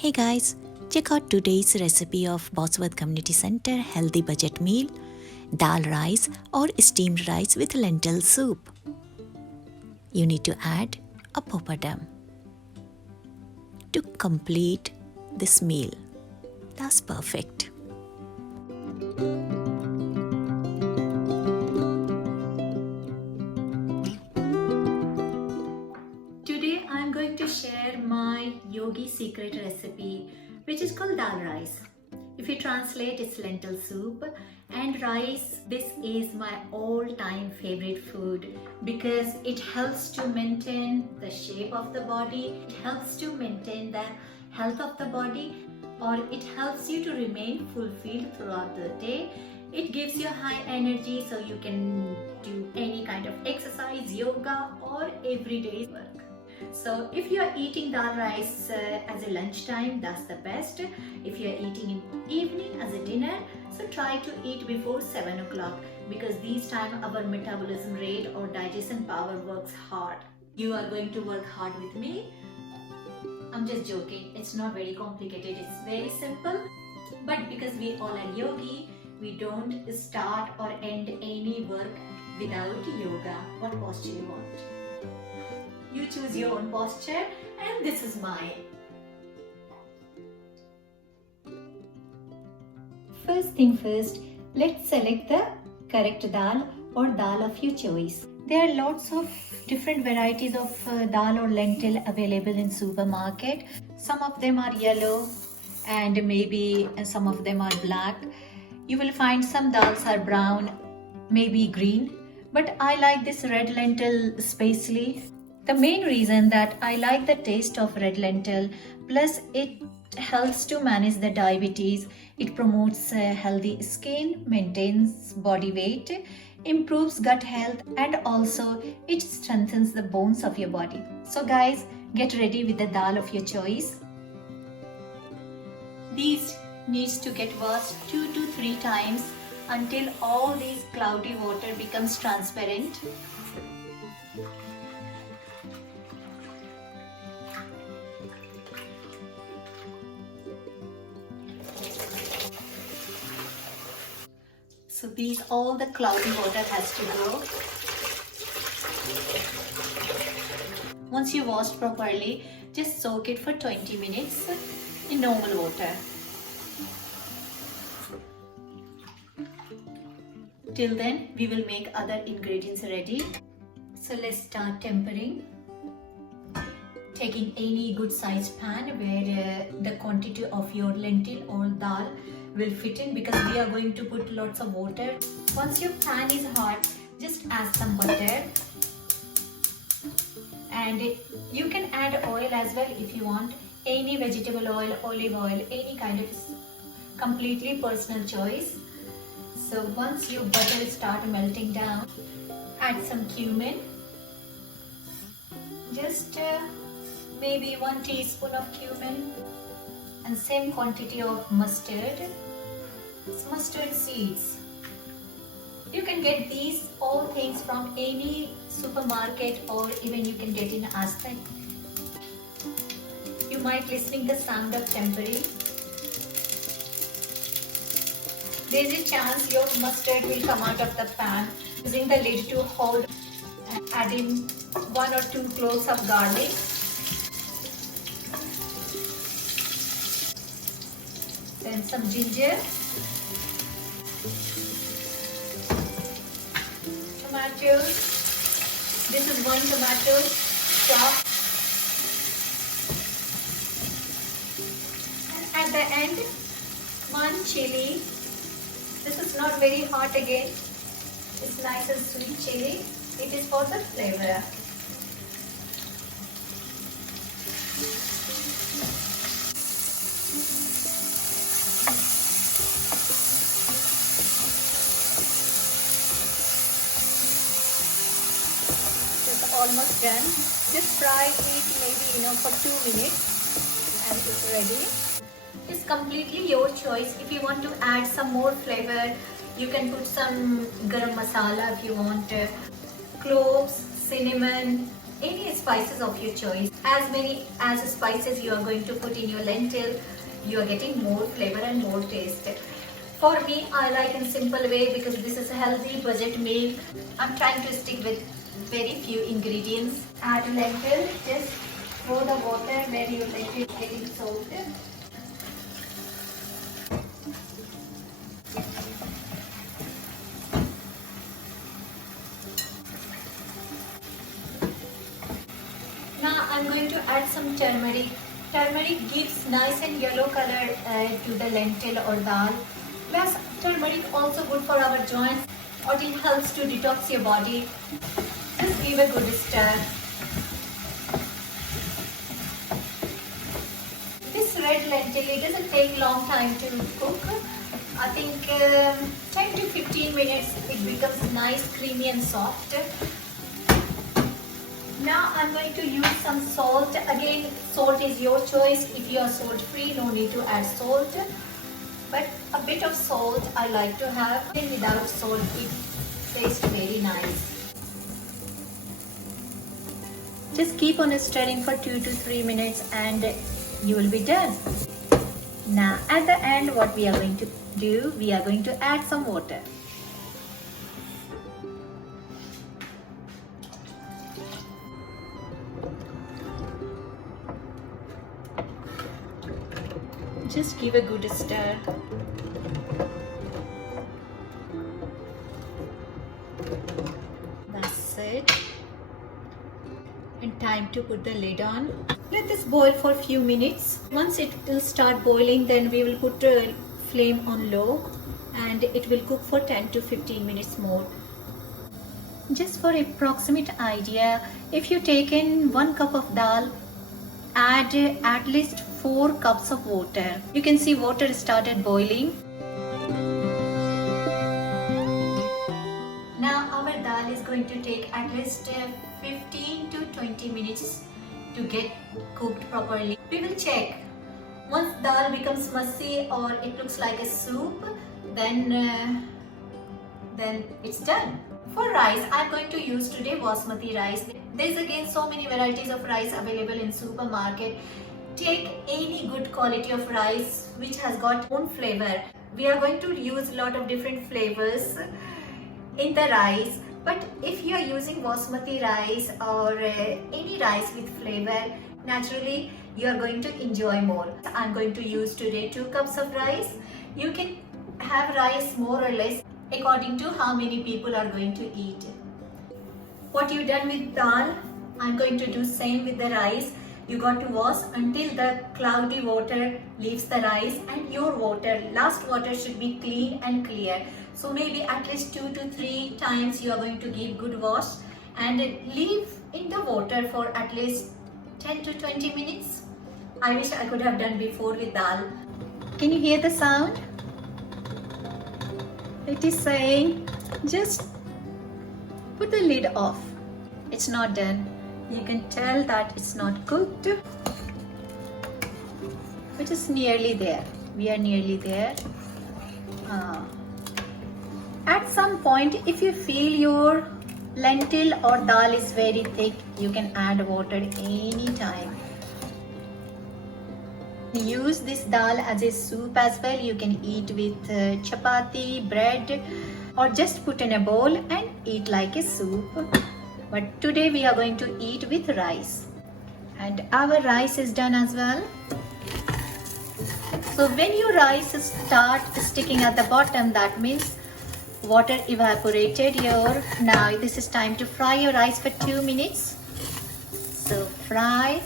Hey guys, check out today's recipe of Bosworth Community Center healthy budget meal, dal rice or steamed rice with lentil soup. You need to add a papadum to complete this meal. That's perfect. Today I am going to share my yogi secret recipe, which is called dal rice. If you translate, it's lentil soup. And rice, this is my all-time favorite food because it helps to maintain the shape of the body, it helps to maintain the health of the body, or it helps you to remain fulfilled throughout the day. It gives you high energy so you can do any kind of exercise, yoga, or everyday work. So if you are eating dal rice as a lunchtime, that's the best. If you are eating in evening as a dinner, so try to eat before 7 o'clock because these time our metabolism rate or digestion power works hard. You are going to work hard with me. I'm just joking. It's not very complicated. It's very simple. But because we all are yogi, we don't start or end any work without yoga. What posture you want? You choose your own posture, and this is mine. First thing first, let's select the correct dal or dal of your choice. There are lots of different varieties of dal or lentil available in supermarket. Some of them are yellow and maybe some of them are black. You will find some dals are brown, maybe green, but I like this red lentil especially. The main reason that I like the taste of red lentil, plus it helps to manage the diabetes, it promotes healthy skin, maintains body weight, improves gut health, and also it strengthens the bones of your body. So guys, get ready with the dal of your choice. These needs to get washed 2 to 3 times until all these cloudy water becomes transparent. So these all the cloudy water has to go. Once you washed properly, just soak it for 20 minutes in normal water. Till then, we will make other ingredients ready. So let's start tempering. Taking any good sized pan where the quantity of your lentil or dal will fit in because we are going to put lots of water. Once your pan is hot, just add some butter. And you can add oil as well if you want. Any vegetable oil, olive oil, any kind of, completely personal choice. So once your butter start melting down, add some cumin. Just maybe 1 teaspoon of cumin and same quantity of mustard. It's mustard seeds. You can get these all things from any supermarket or even you can get in Aztec. You might listening the sound of tempering. There is a chance your mustard will come out of the pan. Using the lid to hold and add in 1 or 2 cloves of garlic. Then some ginger. Tomatoes. This is 1 tomato chopped. And at the end, 1 chili. This is not very hot again. It's nice and sweet chili. It is for the flavor. It's almost done. Just fry it maybe for 2 minutes and it's ready. It's completely your choice. If you want to add some more flavor, you can put some garam masala if you want, cloves, cinnamon, any spices of your choice. As many as spices you are going to put in your lentil, you are getting more flavor and more taste. For me, I like in simple way because this is a healthy budget meal. I'm trying to stick with very few ingredients. Add lentil, just throw the water where your lentil is getting soaked. Now I'm going to add some turmeric. Turmeric gives nice and yellow color to the lentil or dal. Plus turmeric also good for our joints, or it helps to detox your body. Just give a good stir. This red lentil, it doesn't take long time to cook. I think 10 to 15 minutes it becomes nice, creamy and soft. Now I'm going to use some salt. Again, salt is your choice. If you are salt free, no need to add salt. But a bit of salt I like to have. And without salt, it tastes very nice. Just keep on stirring for 2 to 3 minutes and you will be done. Now at the end, what we are going to do, we are going to add some water. Just give a good stir. That's it. And time to put the lid on. Let this boil for a few minutes. Once it will start boiling, then we will put the flame on low and it will cook for 10 to 15 minutes more. Just for approximate idea, if you take in 1 cup of dal, add at least 4 cups of water. You can see water started boiling. Now our dal is going to take at least 15 to 20 minutes to get cooked properly. We will check. Once dal becomes mushy or it looks like a soup, then it's done. For rice, I'm going to use today basmati rice. There's again so many varieties of rice available in supermarket. Take any good quality of rice which has got own flavor. We are going to use a lot of different flavors in the rice. But if you are using basmati rice or any rice with flavor, naturally you are going to enjoy more. I'm going to use today 2 cups of rice. You can have rice more or less according to how many people are going to eat. What you done with dal, I'm going to do same with the rice. You got to wash until the cloudy water leaves the rice, and your water, last water, should be clean and clear. So maybe at least 2 to 3 times you are going to give good wash and leave in the water for at least 10 to 20 minutes. I wish I could have done before with dal. Can you hear the sound? It is saying just put the lid off. It's not done. You can tell that it's not cooked. It is nearly there. We are nearly there. At some point, if you feel your lentil or dal is very thick, you can add water anytime. Use this dal as a soup as well. You can eat with chapati, bread, or just put in a bowl and eat like a soup. But today we are going to eat with rice. And our rice is done as well. So when your rice start sticking at the bottom, that means water evaporated here. Now this is time to fry your rice for 2 minutes. So fry.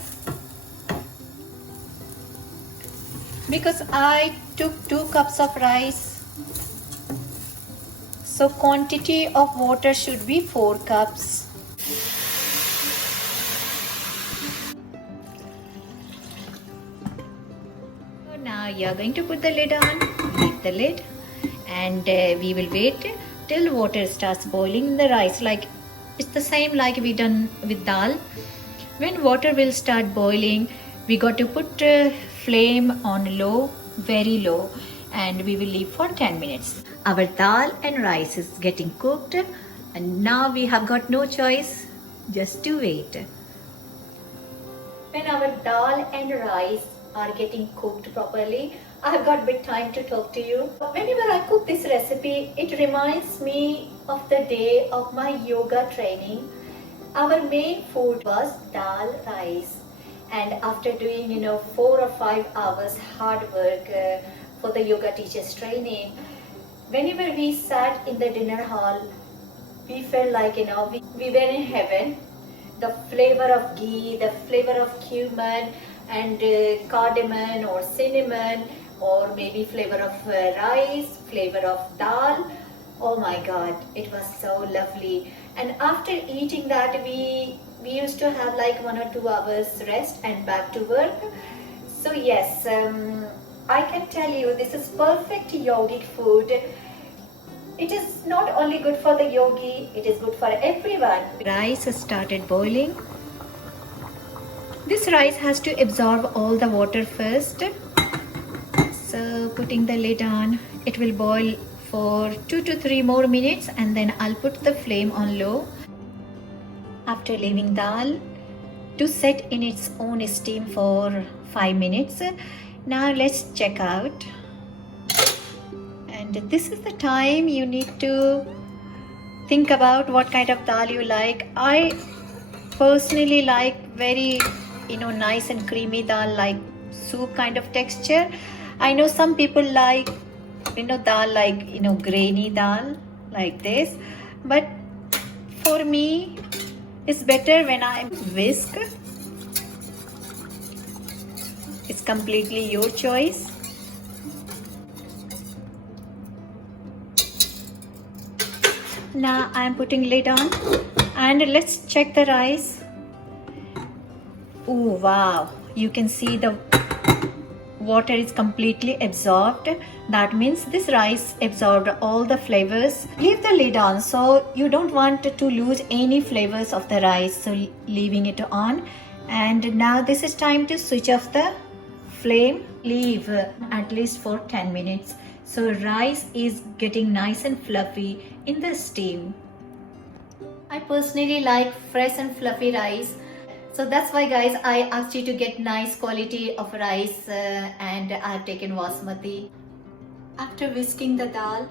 Because I took 2 cups of rice, so quantity of water should be 4 cups. So now you are going to put the lid on, leave the lid, and we will wait till water starts boiling in the rice. Like it's the same like we done with dal. When water will start boiling, we got to put flame on low, very low, and we will leave for 10 minutes. Our dal and rice is getting cooked, and now we have got no choice just to wait. when our dal and rice are getting cooked properly. I have got a bit time to talk to you. Whenever I cook this recipe, it reminds me of the day of my yoga training. Our main food was dal rice, and after doing 4 or 5 hours hard work for the yoga teachers training, whenever we sat in the dinner hall, we felt like we were in heaven. The flavor of ghee, the flavor of cumin and cardamom or cinnamon, or maybe flavor of rice, flavor of dal. Oh my God, it was so lovely. And after eating that, we used to have like 1 or 2 hours rest and back to work. So yes, I can tell you this is perfect yogic food. It is not only good for the yogi, it is good for everyone. Rice has started boiling. This rice has to absorb all the water first. So putting the lid on, it will boil for 2 to 3 more minutes, and then I'll put the flame on low. After leaving dal to set in its own steam for 5 minutes, now let's check out. And this is the time you need to think about what kind of dal you like. I personally like very nice and creamy dal, like soup kind of texture. I know some people like dal like grainy dal like this, but for me it's better when I whisk. It's completely your choice. Now I am putting lid on, and let's check the rice. Oh wow, you can see the water is completely absorbed. That means this rice absorbed all the flavors. Leave the lid on, so you don't want to lose any flavors of the rice, so leaving it on. And now this is time to switch off the flame. Leave at least for 10 minutes, so rice is getting nice and fluffy in the steam. I personally like fresh and fluffy rice. So that's why guys, I asked you to get nice quality of rice and I have taken basmati. After whisking the dal,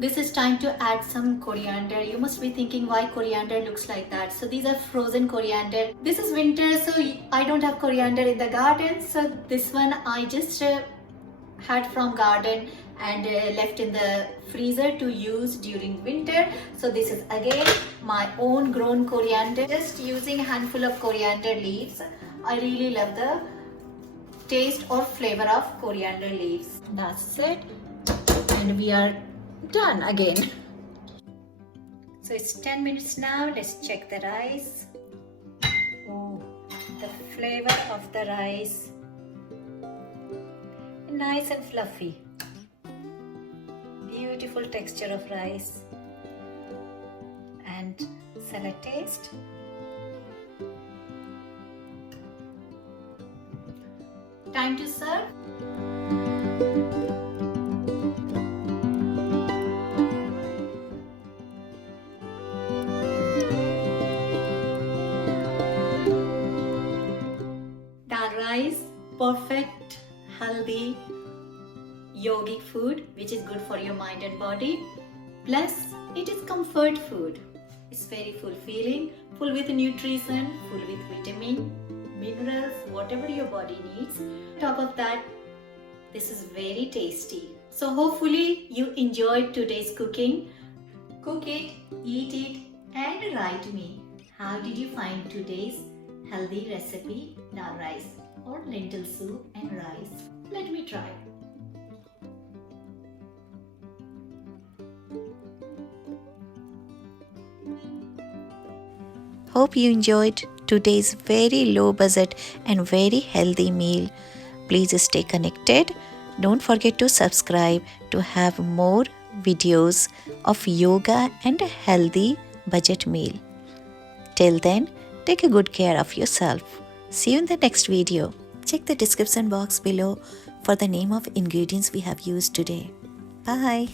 this is time to add some coriander. You must be thinking why coriander looks like that. So these are frozen coriander. This is winter, so I don't have coriander in the garden. So this one I just had from garden and left in the freezer to use during winter. So this is again my own grown coriander, just using a handful of coriander leaves. I really love the taste or flavor of coriander leaves. That's it, and we are done again. So it's 10 minutes now. Let's check the rice. Oh, the flavor of the rice, nice and fluffy. Beautiful texture of rice. And shall I taste? Time to serve. Dal rice, perfect, healthy, yogic food which is good for your mind and body. Plus, it is comfort food. It's very fulfilling, full with nutrition, full with vitamin, minerals, whatever your body needs. Top of that, this is very tasty. So hopefully you enjoyed today's cooking. Cook it, eat it, and write me. How did you find today's healthy recipe, dal rice or lentil soup and rice? Let me try. Hope you enjoyed today's very low budget and very healthy meal. Please stay connected. Don't forget to subscribe to have more videos of yoga and a healthy budget meal. Till then, take a good care of yourself. See you in the next video. Check the description box below for the name of ingredients we have used today. Bye.